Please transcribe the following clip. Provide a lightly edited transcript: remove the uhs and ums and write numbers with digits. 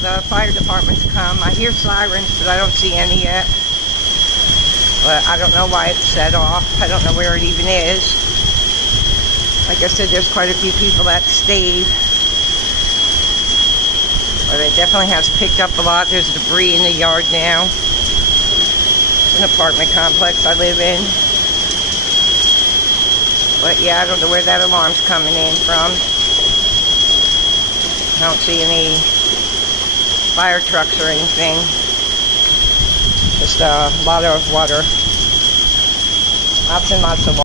the fire department's come. I hear sirens, but I don't see any yet. But I don't know why it's set off. I don't know where it even is. Like I said, there's quite a few people that stayed. But it definitely has picked up a lot. There's debris in the yard now. It's an apartment complex I live in. But yeah, I don't know where that alarm's coming in from. I don't see any fire trucks or anything. Just a lot of water. Lots and lots of water.